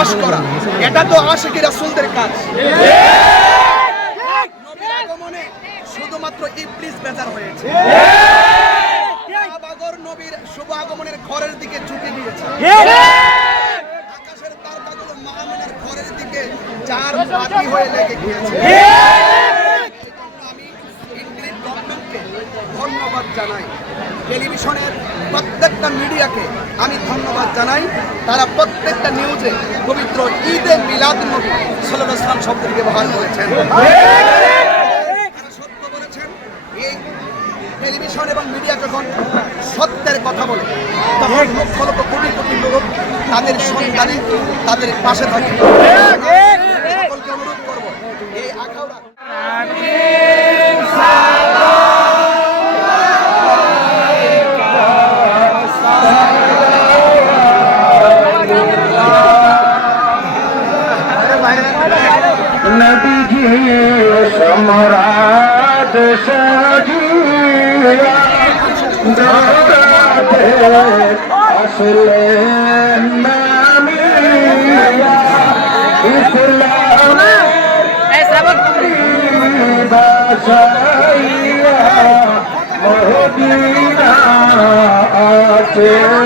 পাশ করা। এটা তো আশেকি রাসূলদের কাজ। শুধুমাত্র ইবলিস বেজার হয়েছে। আবাগর নবীর শুভ আগমনের ঘরের দিকে ঝুঁকে দিয়েছে আকাশের তারকাগুলো মাহমিনের ঘরের দিকে বাতি হয়ে লেগে গিয়েছে। আমি ইন্ডিয়ান গভর্নমেন্টকে ধন্যবাদ জানাই। টেলিভিশনের প্রত্যেকটা মিডিয়াকে আমি ধন্যবাদ জানাই। তারা প্রত্যেকটা নিউজে পবিত্র ঈদে মিলাদ নবী সাল্লাম শব্দটি ব্যবহার করেছেন। বলেছেন, এই টেলিভিশন এবং মিডিয়া যখন সত্যের কথা বলে, তখন লক্ষ লক্ষ কোটি কোটি লোক তাদের সন্ধানে তাদের পাশে থাকে। নবী জি সম্রাট সাজিয়া ইসলামের বাসাইয়া মদিনা আছেন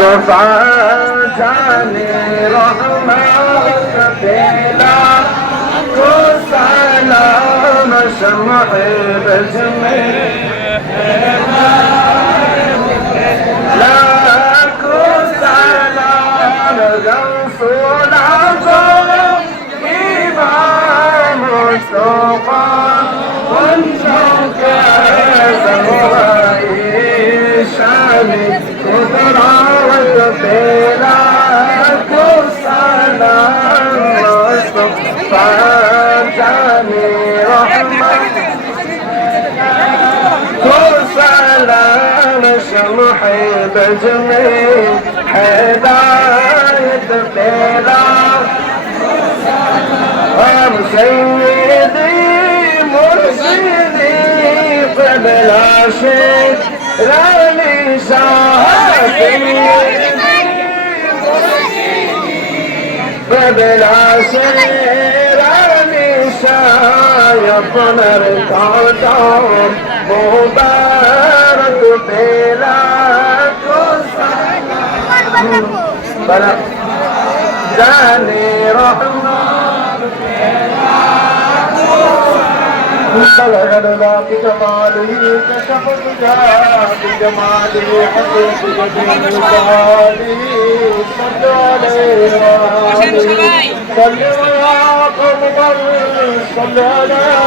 দফা জানে রহমত তেলা তো সালাম শমহ বজমে লাখো সালাম গমসুল আজম ইমাম মুস্তফা میرا کو سلام مصطفیٰ جان رحمت کو سلام شمح بجم حدایت میرا ہم سیدی قبل عاشق رانی شاہ فبلا شيء راني شايف نرتاح مبارك بلا بلا جاني رحمة بلغ الباق جماله كشف الجاه بجماله حسن بجميل جماله صلوا عليه وآله